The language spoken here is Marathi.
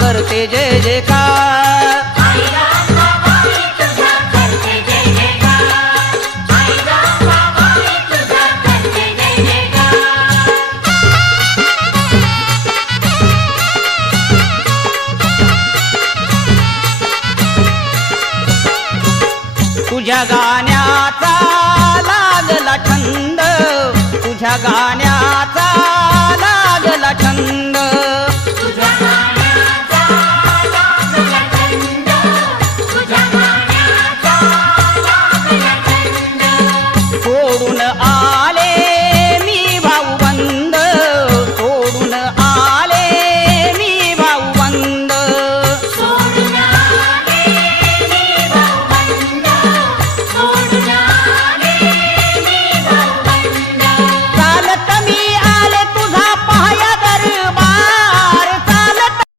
करते जय जयकार. तुझ्या गाण्याचा लागला छंद तुझ्या गाण्याचा सोडून आ